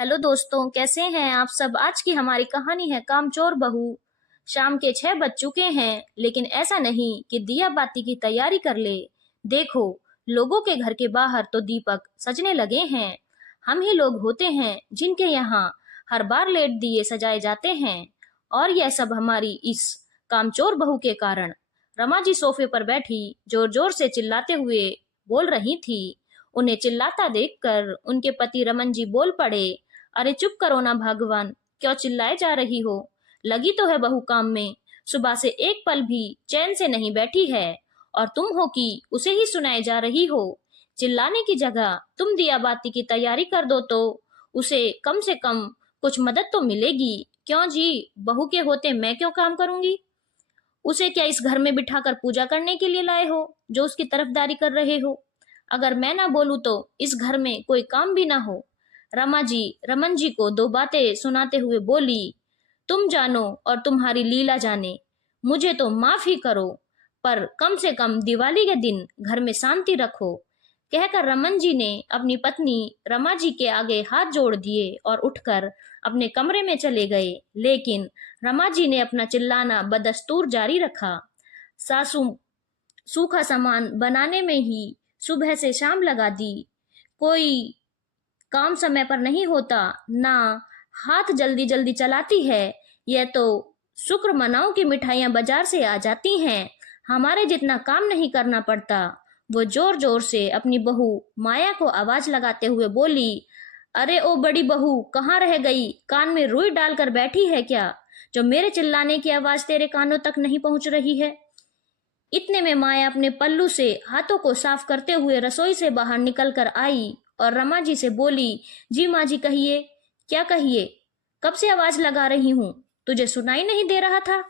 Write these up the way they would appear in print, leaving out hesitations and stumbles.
Hello दोस्तों, कैसे हैं आप सब। आज की हमारी कहानी है कामचोर बहू। शाम के 6 बज चुके हैं, लेकिन ऐसा नहीं कि दिया बाती की तैयारी कर ले। देखो, लोगों के घर के बाहर तो दीपक सजने लगे हैं। हम ही लोग होते हैं जिनके यहाँ हर बार लेट दिए सजाए जाते हैं, और यह सब हमारी इस कामचोर बहू के कारण। रमा जी सोफे पर बैठी जोर जोर से चिल्लाते हुए बोल रही थी। उन्हें चिल्लाता देखकर उनके पति रमन जी बोल पड़े, अरे चुप करो ना भगवान, क्यों चिल्लाए जा रही हो। लगी तो है बहू काम में, सुबह से एक पल भी चैन से नहीं बैठी है, और तुम हो कि उसे ही सुनाए जा रही हो। चिल्लाने की जगह तुम दिया बाती की तैयारी कर दो तो उसे कम से कम कुछ मदद तो मिलेगी। क्यों जी, बहू के होते मैं क्यों काम करूंगी। उसे क्या इस घर में बिठाकर पूजा करने के लिए लाए हो जो उसकी तरफदारी कर रहे हो। अगर मैं ना बोलूं तो इस घर में कोई काम भी ना हो। रमा जी रमन जी को दो बातें सुनाते हुए बोली, तुम जानो और तुम्हारी लीला जाने, मुझे तो माफ ही करो, पर कम से कम दिवाली के दिन घर में शांति रखो। कहकर रमन जी ने अपनी पत्नी रमा जी के आगे हाथ जोड़ दिए और उठकर अपने कमरे में चले गए। लेकिन रमा जी ने अपना चिल्लाना बदस्तूर जारी रखा। सासू सूखा सामान बनाने में ही सुबह से शाम लगा दी। कोई काम समय पर नहीं होता, ना हाथ जल्दी जल्दी चलाती है। यह तो शुक्र मनाओ कि मिठाइयां बाजार से आ जाती हैं, हमारे जितना काम नहीं करना पड़ता। वो जोर जोर से अपनी बहू माया को आवाज लगाते हुए बोली, अरे ओ बड़ी बहू, कहाँ रह गई। कान में रुई डालकर बैठी है क्या, जो मेरे चिल्लाने की आवाज तेरे कानों तक नहीं पहुंच रही है। इतने में माया अपने पल्लू से हाथों को साफ करते हुए रसोई से बाहर निकल कर आई और रमा जी से बोली, जी माँ जी कहिए। क्या कहिए, कब से आवाज लगा रही हूँ, तुझे सुनाई नहीं दे रहा था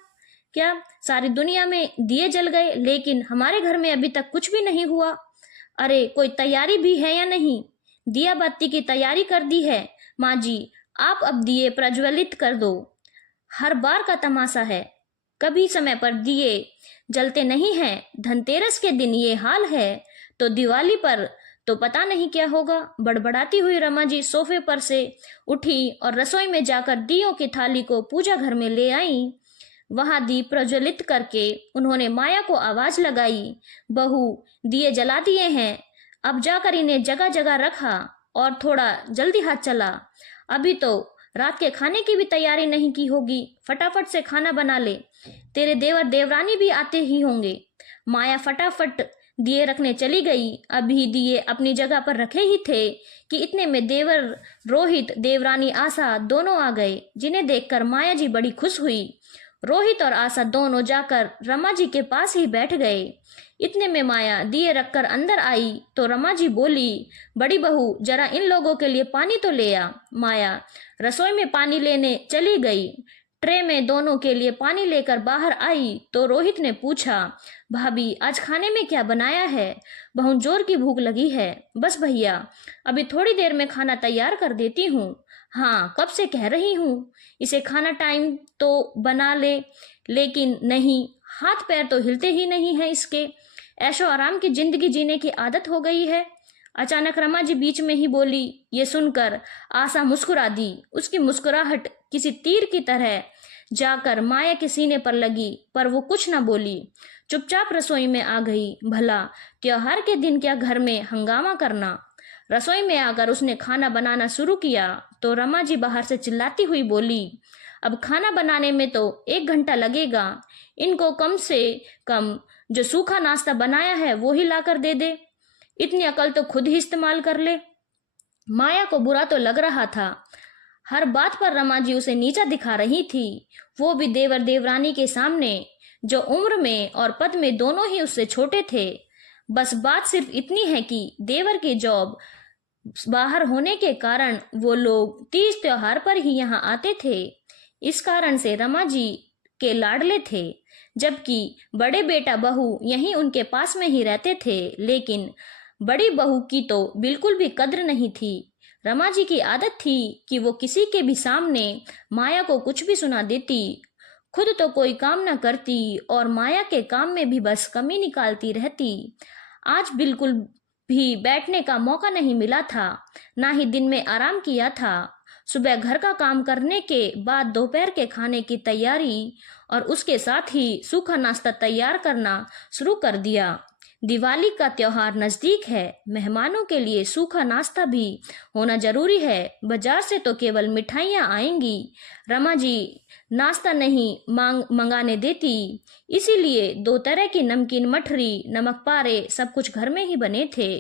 क्या। सारी दुनिया में दिए जल गए, लेकिन हमारे घर में अभी तक कुछ भी नहीं हुआ। अरे कोई तैयारी भी है या नहीं। दिया बत्ती की तैयारी कर दी है माँ जी, आप अब दिए प्रज्वलित कर दो। हर बार का तमाशा है, कभी समय पर दिए जलते नहीं हैं। धनतेरस के दिन ये हाल है तो दिवाली पर तो पता नहीं क्या होगा। बड़बड़ाती हुई रमा जी सोफे पर से उठी और रसोई में जाकर दियों की थाली को पूजा घर में ले आई। वहां दीप प्रज्वलित करके उन्होंने माया को आवाज लगाई, बहू दिए जला दिए हैं, अब जाकर इन्हें जगह जगह रखा और थोड़ा जल्दी हाथ चला। अभी तो रात के खाने की भी तैयारी नहीं की होगी, फटाफट से खाना बना ले, तेरे देवर देवरानी भी आते ही होंगे। माया फटाफट दिए रखने चली गई। अभी दिए अपनी जगह पर रखे ही थे कि इतने में देवर रोहित देवरानी आशा दोनों आ गए, जिन्हें देखकर माया जी बड़ी खुश हुई। रोहित और आशा दोनों जाकर रमा जी के पास ही बैठ गए। इतने में माया दिए रखकर अंदर आई तो रमा जी बोली, बड़ी बहू जरा इन लोगों के लिए पानी तो ले आ। माया रसोई में पानी लेने चली गई। ट्रे में दोनों के लिए पानी लेकर बाहर आई तो रोहित ने पूछा, भाभी आज खाने में क्या बनाया है, बहुत जोर की भूख लगी है। बस भैया, अभी थोड़ी देर में खाना तैयार कर देती हूँ। हाँ, कब से कह रही हूँ इसे खाना टाइम तो बना ले, लेकिन नहीं, हाथ पैर तो हिलते ही नहीं है इसके। ऐशो आराम की जिंदगी जीने की आदत हो गई है। अचानक रमा जी बीच में ही बोली। ये सुनकर आशा मुस्कुरा दी। उसकी मुस्कुराहट किसी तीर की तरह जाकर माया के सीने पर लगी, पर वो कुछ न बोली, चुपचाप रसोई में आ गई। भला त्योहार के दिन क्या घर में हंगामा करना। रसोई में आकर उसने खाना बनाना शुरू किया तो रमा जी बाहर से चिल्लाती हुई बोली, अब खाना बनाने में तो 1 घंटा लगेगा, इनको कम से कम जो सूखा नाश्ता बनाया है वो ही लाकर दे दे, इतनी अकल तो खुद ही इस्तेमाल कर ले। माया को बुरा तो लग रहा था, हर बात पर रमा जी उसे नीचा दिखा रही थी, वो भी देवर देवरानी के सामने, जो उम्र में और पद में दोनों ही उससे छोटे थे। बस बात सिर्फ इतनी है कि देवर की जॉब बाहर होने के कारण वो लोग तीज त्योहार पर ही यहाँ आते थे। इस कारण से रमा जी के लाडले थे, जबकि बड़े बेटा बहू यहीं उनके पास में ही रहते थे। लेकिन बड़ी बहू की तो बिल्कुल भी कद्र नहीं थी। रमा जी की आदत थी कि वो किसी के भी सामने माया को कुछ भी सुना देती, खुद तो कोई काम न करती और माया के काम में भी बस कमी निकालती रहती। आज बिल्कुल भी बैठने का मौका नहीं मिला था, ना ही दिन में आराम किया था। सुबह घर का काम करने के बाद दोपहर के खाने की तैयारी और उसके साथ ही सूखा नाश्ता तैयार करना शुरू कर दिया। दिवाली का त्योहार नजदीक है, मेहमानों के लिए सूखा नाश्ता भी होना जरूरी है। बाजार से तो केवल मिठाइयाँ आएंगी, रमा जी नाश्ता नहीं मंगाने देती, इसीलिए 2 तरह की नमकीन मठरी, नमक पारे सब कुछ घर में ही बने थे।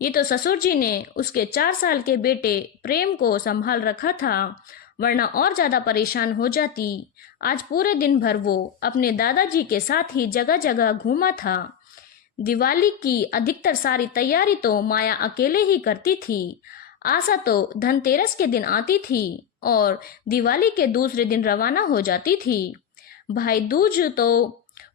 ये तो ससुर जी ने उसके 4 साल के बेटे प्रेम को संभाल रखा था, वरना और ज्यादा परेशान हो जाती। आज पूरे दिन भर वो अपने दादाजी के साथ ही जगह जगह घूमा था। दिवाली की अधिकतर सारी तैयारी तो माया अकेले ही करती थी। आशा तो धनतेरस के दिन आती थी और दिवाली के दूसरे दिन रवाना हो जाती थी। भाई दूज तो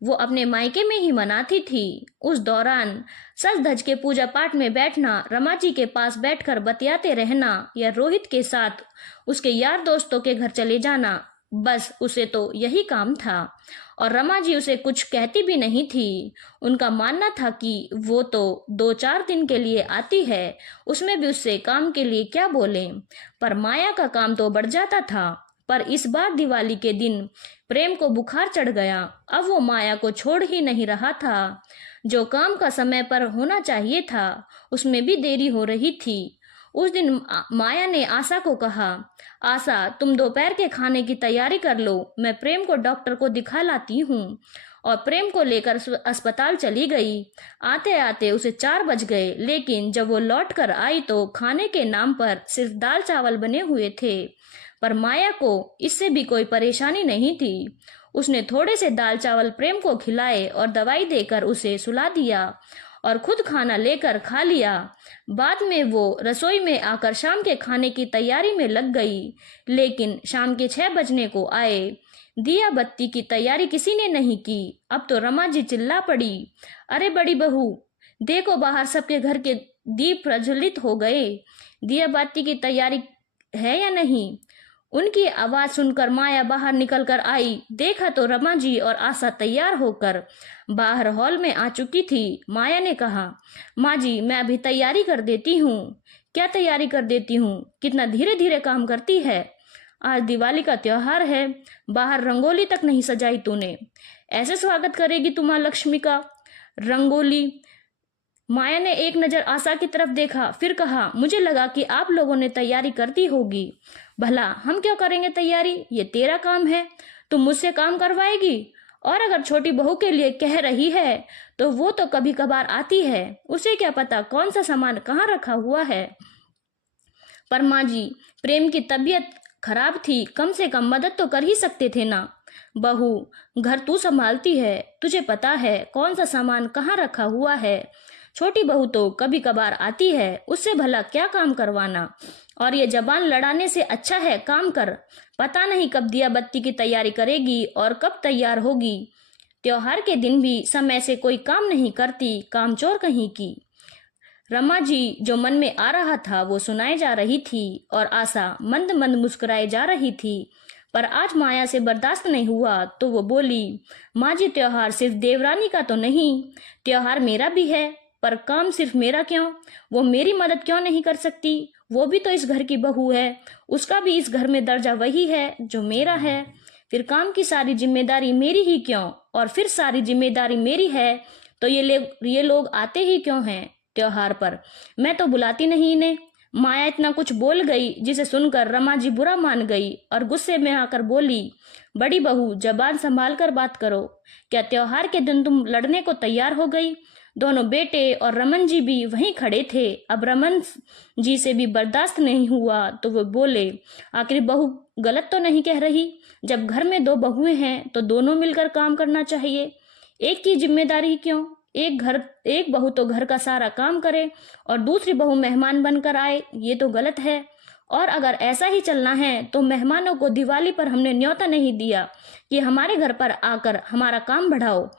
वो अपने मायके में ही मनाती थी। उस दौरान सज धज के पूजा पाठ में बैठना, रमा जी के पास बैठकर बतियाते रहना या रोहित के साथ उसके यार दोस्तों के घर चले जाना, बस उसे तो यही काम था। और रमा जी उसे कुछ कहती भी नहीं थी। उनका मानना था कि वो तो 2-4 दिन के लिए आती है, उसमें भी उससे काम के लिए क्या बोलें। पर माया का काम तो बढ़ जाता था। पर इस बार दिवाली के दिन प्रेम को बुखार चढ़ गया। अब वो माया को छोड़ ही नहीं रहा था। जो काम का समय पर होना चाहिए था उसमें भी देरी हो रही थी। उस दिन माया ने आशा को कहा, आशा तुम दोपहर के खाने की तैयारी कर लो, मैं प्रेम को डॉक्टर को दिखा लाती हूँ। और प्रेम को लेकर अस्पताल चली गई। आते आते उसे 4 बज गए, लेकिन जब वो लौट कर आई तो खाने के नाम पर सिर्फ दाल चावल बने हुए थे। पर माया को इससे भी कोई परेशानी नहीं थी। उसने थोड़े से दाल चावल प्रेम को खिलाए और दवाई देकर उसे सुला दिया और खुद खाना लेकर खा लिया। बाद में वो रसोई में आकर शाम के खाने की तैयारी में लग गई, लेकिन शाम के 6 बजने को आए। दिया बत्ती की तैयारी किसी ने नहीं की। अब तो रमा जी चिल्ला पड़ी, अरे बड़ी बहू देखो बाहर सबके घर के दीप प्रज्वलित हो गए, दिया बत्ती की तैयारी है या नहीं। उनकी आवाज सुनकर माया बाहर निकल कर आई। देखा तो रमा जी और आशा तैयार होकर बाहर हॉल में आ चुकी थी। माया ने कहा, माँ जी मैं अभी तैयारी कर देती हूँ। क्या तैयारी कर देती हूँ, कितना धीरे धीरे काम करती है। आज दिवाली का त्योहार है, बाहर रंगोली तक नहीं सजाई तूने, ऐसे स्वागत करेगी तू माँ लक्ष्मी का। रंगोली। माया ने एक नजर आशा की तरफ देखा, फिर कहा, मुझे लगा कि आप लोगों ने तैयारी कर दी होगी। भला हम क्यों करेंगे तैयारी, ये तेरा काम है, तुम मुझसे काम करवाएगी। और अगर छोटी बहू के लिए कह रही है तो वो तो कभी कभार आती है, उसे क्या पता कौन सा सामान कहाँ रखा हुआ है। पर माँ जी प्रेम की तबीयत खराब थी, कम से कम मदद तो कर ही सकते थे ना। बहू घर तू संभालती है, तुझे पता है कौन सा सामान कहाँ रखा हुआ है। छोटी बहू तो कभी कभार आती है, उससे भला क्या काम करवाना। और ये जबान लड़ाने से अच्छा है काम कर। पता नहीं कब दिया बत्ती की तैयारी करेगी और कब तैयार होगी। त्योहार के दिन भी समय से कोई काम नहीं करती, कामचोर कहीं की। रमा जी जो मन में आ रहा था वो सुनाई जा रही थी और आशा मंद मंद मुस्कुराए जा रही थी। पर आज माया से बर्दाश्त नहीं हुआ तो वो बोली, माँ जी त्योहार सिर्फ देवरानी का तो नहीं, त्योहार मेरा भी है। पर काम सिर्फ मेरा क्यों, वो मेरी मदद क्यों नहीं कर सकती। वो भी तो इस घर की बहू है, उसका भी इस घर में दर्जा वही है जो मेरा है। फिर काम की सारी जिम्मेदारी मेरी ही क्यों, और फिर सारी जिम्मेदारी मेरी है तो ये लोग आते ही क्यों हैं त्योहार पर। मैं तो बुलाती नहीं इन्हें। माया इतना कुछ बोल गई जिसे सुनकर रमा जी बुरा मान गई और गुस्से में आकर बोली, बड़ी बहू जबान संभाल कर बात करो। क्या त्योहार के दिन तुम लड़ने को तैयार हो गई। दोनों बेटे और रमन जी भी वहीं खड़े थे। अब रमन जी से भी बर्दाश्त नहीं हुआ तो वो बोले, आखिर बहू गलत तो नहीं कह रही। जब घर में 2 बहुएं हैं तो दोनों मिलकर काम करना चाहिए, एक की जिम्मेदारी क्यों। एक बहू तो घर का सारा काम करे और दूसरी बहू मेहमान बनकर आए, ये तो गलत है। और अगर ऐसा ही चलना है तो मेहमानों को दिवाली पर हमने न्योता नहीं दिया कि हमारे घर पर आकर हमारा काम बढ़ाओ।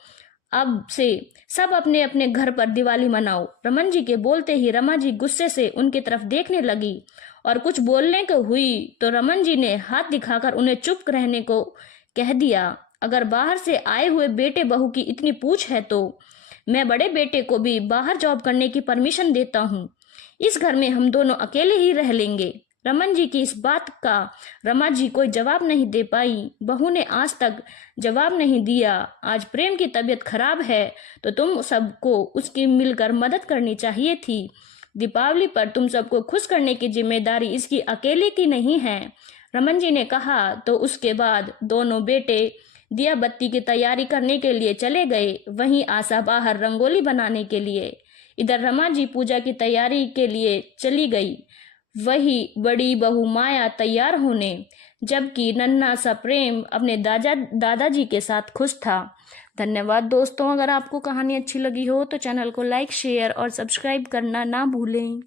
अब से सब अपने अपने घर पर दिवाली मनाओ। रमन जी के बोलते ही रमा जी गुस्से से उनकी तरफ देखने लगी और कुछ बोलने को हुई तो रमन जी ने हाथ दिखाकर उन्हें चुप रहने को कह दिया। अगर बाहर से आए हुए बेटे बहू की इतनी पूछ है तो मैं बड़े बेटे को भी बाहर जॉब करने की परमिशन देता हूँ। इस घर में हम दोनों अकेले ही रह लेंगे। रमन जी की इस बात का रमा जी कोई जवाब नहीं दे पाई। बहू ने आज तक जवाब नहीं दिया। आज प्रेम की तबीयत खराब है तो तुम सबको उसकी मिलकर मदद करनी चाहिए थी। दीपावली पर तुम सबको खुश करने की जिम्मेदारी इसकी अकेले की नहीं है, रमन जी ने कहा। तो उसके बाद दोनों बेटे दिया बत्ती की तैयारी करने के लिए चले गए। वहीं आशा बाहर रंगोली बनाने के लिए, इधर रमा जी पूजा की तैयारी के लिए चली गई। वही बड़ी बहू माया तैयार होने, जबकि नन्हा सा प्रेम अपने दादाजी के साथ खुश था। धन्यवाद दोस्तों। अगर आपको कहानी अच्छी लगी हो तो चैनल को लाइक, शेयर और सब्सक्राइब करना ना भूलें।